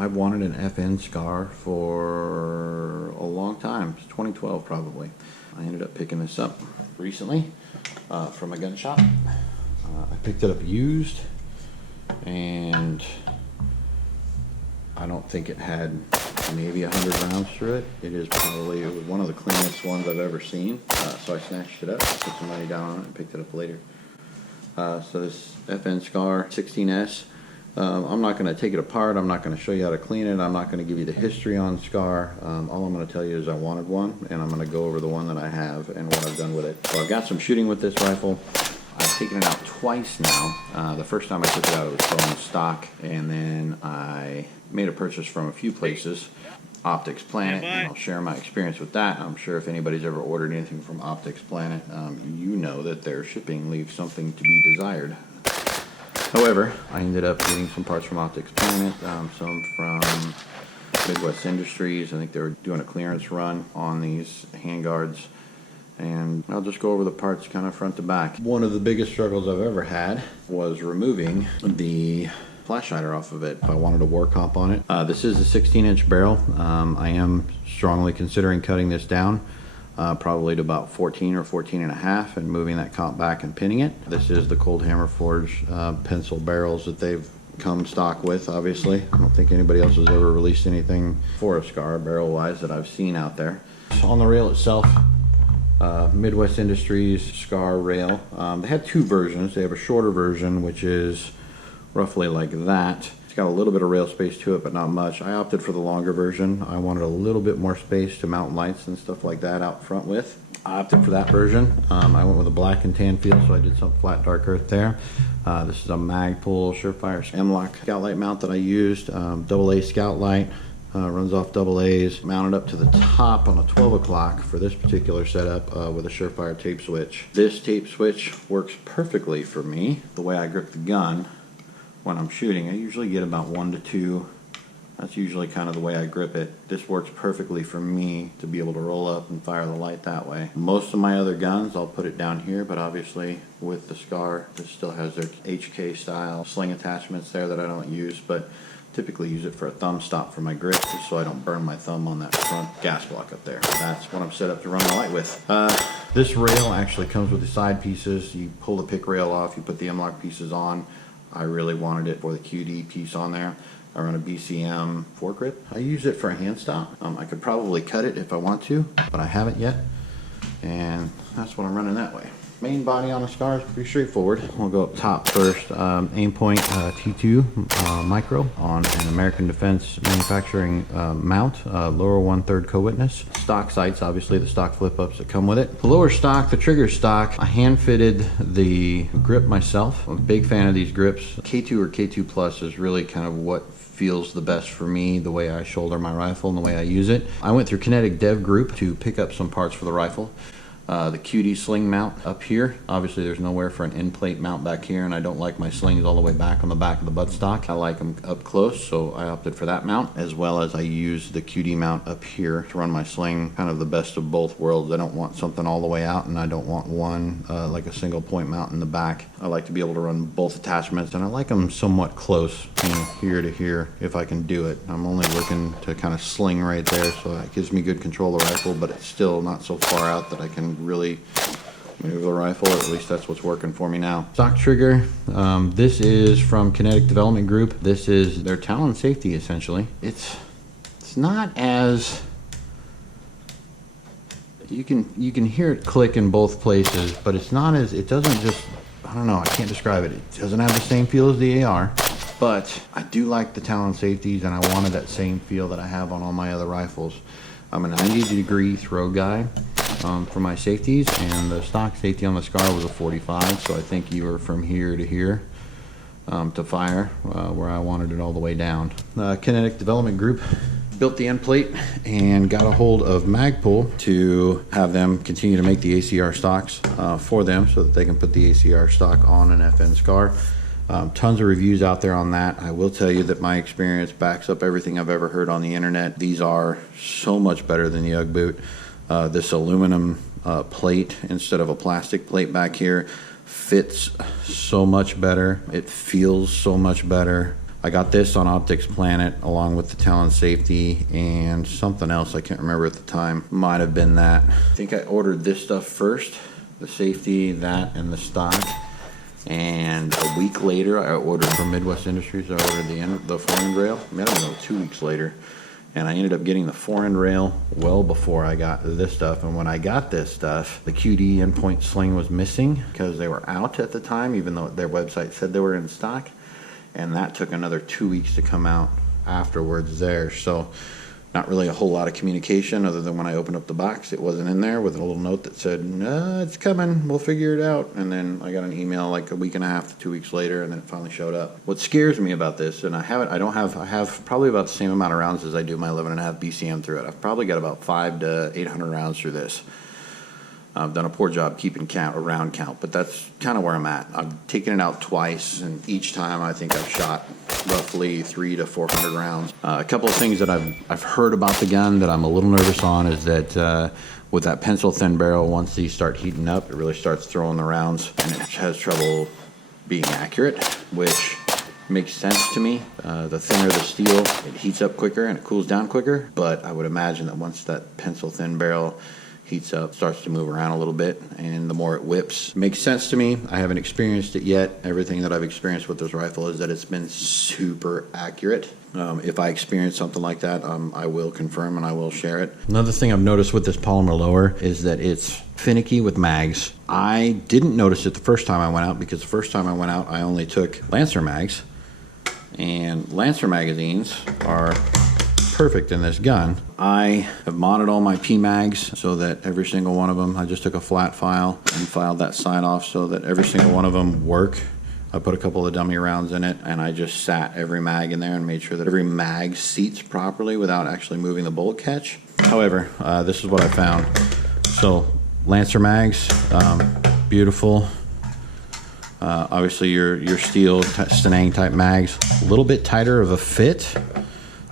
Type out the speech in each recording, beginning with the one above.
I've wanted an FN Scar for a long time, 2012 probably. I ended up picking this up recently from a gun shop. I picked it up used, and I don't think it had maybe 100 rounds through it. It was one of the cleanest ones I've ever seen. So I snatched it up, put some money down on it, and picked it up later. So this FN Scar 16S, I'm not going to take it apart. I'm not going to show you how to clean it. I'm not going to give you the history on Scar. All I'm going to tell you is I wanted one, and I'm going to go over the one that I have and what I've done with it. So I've got some shooting with this rifle. I've taken it out twice now. The first time I took it out, it was still in stock, and then I made a purchase from a few places, Optics Planet, and I'll share my experience with that. I'm sure if anybody's ever ordered anything from Optics Planet, you know that their shipping leaves something to be desired. However, I ended up getting some parts from Optics Planet, some from Midwest Industries. I think they were doing a clearance run on these handguards. And I'll just go over the parts kind of front to back. One of the biggest struggles I've ever had was removing the flash hider off of it if I wanted a war comp on it. This is a 16-inch barrel. I am strongly considering cutting this down, probably to about 14 or 14 and a half, and moving that comp back and pinning it. This is the Cold Hammer Forge pencil barrels that they've come stock with, obviously. I don't think anybody else has ever released anything for a Scar barrel-wise that I've seen out there. On the rail itself, Midwest Industries Scar rail. They have two versions. They have a shorter version, which is roughly like that. It's got a little bit of rail space to it, but not much. I opted for the longer version. I wanted a little bit more space to mount lights and stuff like that out front with. I opted for that version. I went with a black and tan feel, so I did some flat dark earth there. This is a Magpul Surefire M-Lock scout light mount that I used. AA scout light. Runs off AA's, mounted up to the top on a 12 o'clock for this particular setup with a Surefire tape switch. This tape switch works perfectly for me. The way I grip the gun when I'm shooting, I usually get about 1 to 2. That's usually kind of the way I grip it. This works perfectly for me to be able to roll up and fire the light that way. Most of my other guns, I'll put it down here, but obviously with the Scar, this still has their HK style sling attachments there that I don't use, but typically use it for a thumb stop for my grip, just so I don't burn my thumb on that front gas block up there. That's what I'm set up to run the light with. This rail actually comes with the side pieces. You pull the pick rail off, you put the M-Lock pieces on. I really wanted it for the QD piece on there. I run a BCM foregrip. I use it for a hand stop. I could probably cut it if I want to, but I haven't yet. And that's what I'm running that way. Main body on the Scar is pretty straightforward. We'll go up top first. Aimpoint T2 micro on an American Defense Manufacturing mount, lower 1/3 co-witness. Stock sights, obviously the stock flip-ups that come with it. The lower stock, the trigger stock, I hand fitted the grip myself. I'm a big fan of these grips. K2 or K2 Plus is really kind of what feels the best for me, the way I shoulder my rifle and the way I use it. I went through Kinetic Dev Group to pick up some parts for the rifle. The QD sling mount up here. Obviously there's nowhere for an end plate mount back here, and I don't like my slings all the way back on the back of the buttstock. I like them up close, so I opted for that mount, as well as I use the QD mount up here to run my sling, kind of the best of both worlds. I don't want something all the way out, and I don't want one like a single point mount in the back. I like to be able to run both attachments, and I like them somewhat close, you know, here to here if I can do it. I'm only looking to kind of sling right there, so that gives me good control of the rifle, but it's still not so far out that I can really move the rifle, or at least that's what's working for me now. Stock trigger, this is from Kinetic Development Group. This is their Talon safety, essentially. It's not as, you can hear it click in both places, but it's not as, it doesn't just, I don't know, I can't describe it. It doesn't have the same feel as the AR, but I do like the Talon safeties, and I wanted that same feel that I have on all my other rifles. I'm a 90-degree throw guy for my safeties, and the stock safety on the Scar was a 45, so I think you were from here to here to fire, where I wanted it all the way down. Kinetic Development Group built the end plate and got a hold of Magpul to have them continue to make the ACR stocks for them, so that they can put the ACR stock on an FN Scar. Tons of reviews out there on that. I will tell you that my experience backs up everything I've ever heard on the internet. These are so much better than the UGG boot. This aluminum plate instead of a plastic plate back here fits so much better. It feels so much better. I got this on Optics Planet along with the Talon Safety and something else I can't remember at the time. Might have been that. I think I ordered this stuff first, the safety, that, and the stock. And a week later, I ordered from Midwest Industries. I ordered the fore-end rail. I don't know, 2 weeks later. And I ended up getting the fore-end rail well before I got this stuff. And when I got this stuff, the QD endpoint sling was missing because they were out at the time, even though their website said they were in stock. And that took another 2 weeks to come out afterwards there. So not really a whole lot of communication other than when I opened up the box, it wasn't in there with a little note that said, no, it's coming, we'll figure it out. And then I got an email like a week and a half to 2 weeks later, and then it finally showed up. What scares me about this, and I have probably about the same amount of rounds as I do my 11.5 BCM through it. I've probably got about 500 to 800 rounds through this. I've done a poor job keeping round count, but that's kind of where I'm at. I've taken it out twice, and each time I think I've shot roughly 300 to 400 rounds. A couple of things that I've heard about the gun that I'm a little nervous on is that with that pencil thin barrel, once these start heating up, it really starts throwing the rounds, and it has trouble being accurate, which makes sense to me. The thinner the steel, it heats up quicker and it cools down quicker, but I would imagine that once that pencil thin barrel heats up, starts to move around a little bit, and the more it whips. Makes sense to me. I haven't experienced it yet. Everything that I've experienced with this rifle is that it's been super accurate. If I experience something like that, I will confirm and I will share it. Another thing I've noticed with this polymer lower is that it's finicky with mags. I didn't notice it the first time I went out, because the first time I went out I only took Lancer mags, and Lancer magazines are perfect in this gun. I have modded all my PMags so that every single one of them, I just took a flat file and filed that side off so that every single one of them work. I put a couple of dummy rounds in it, and I just sat every mag in there and made sure that every mag seats properly without actually moving the bullet catch. However, this is what I found. So Lancer mags, beautiful. Obviously your steel Stenang type mags, a little bit tighter of a fit,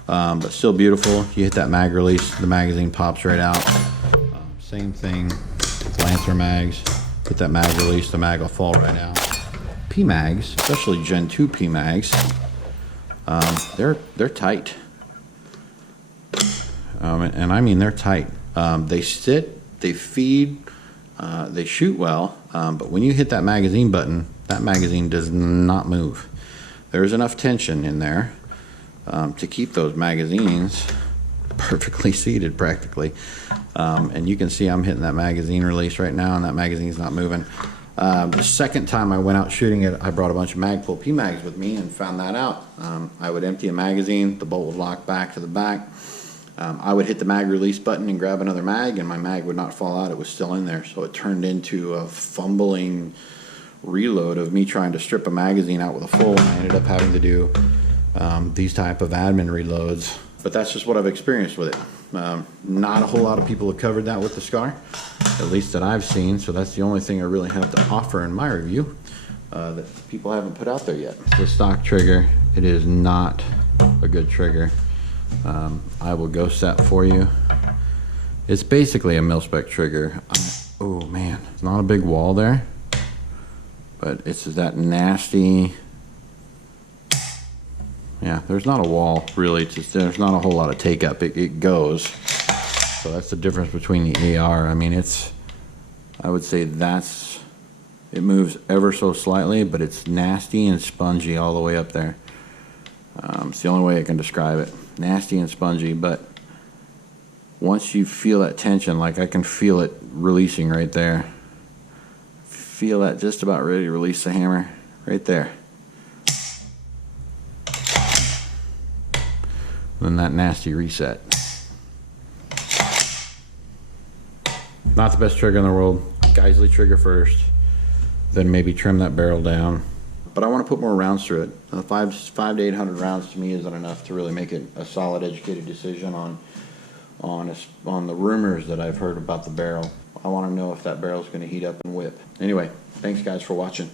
but still beautiful. You hit that mag release, the magazine pops right out. Same thing with Lancer mags. Hit that mag release, the mag will fall right out. PMags, especially Gen 2 PMags, they're tight. And I mean they're tight. They sit, they feed, they shoot well, but when you hit that magazine button, that magazine does not move. There's enough tension in there to keep those magazines perfectly seated practically. And you can see I'm hitting that magazine release right now, and that magazine's not moving. The second time I went out shooting it, I brought a bunch of Magpul PMags with me and found that out. I would empty a magazine, the bolt would lock back to the back. I would hit the mag release button and grab another mag, and my mag would not fall out. It was still in there, so it turned into a fumbling reload of me trying to strip a magazine out with a full, and I ended up having to do these type of admin reloads. But that's just what I've experienced with it. Not a whole lot of people have covered that with the Scar, at least that I've seen, so that's the only thing I really have to offer in my review that people haven't put out there yet. The stock trigger, it is not a good trigger. I will ghost that for you. It's basically a mil-spec trigger. Oh man, it's not a big wall there, but it's that nasty. Yeah, there's not a wall really. There's not a whole lot of take up. It goes. So that's the difference between the AR. I mean, I would say it moves ever so slightly, but it's nasty and spongy all the way up there. It's the only way I can describe it. Nasty and spongy, but once you feel that tension, like I can feel it releasing right there. Feel that just about ready to release the hammer right there. Then that nasty reset. Not the best trigger in the world. Geisley trigger first, then maybe trim that barrel down. But I want to put more rounds through it. 500 to 800 rounds to me isn't enough to really make it a solid, educated decision on the rumors that I've heard about the barrel. I want to know if that barrel is going to heat up and whip. Anyway, thanks guys for watching.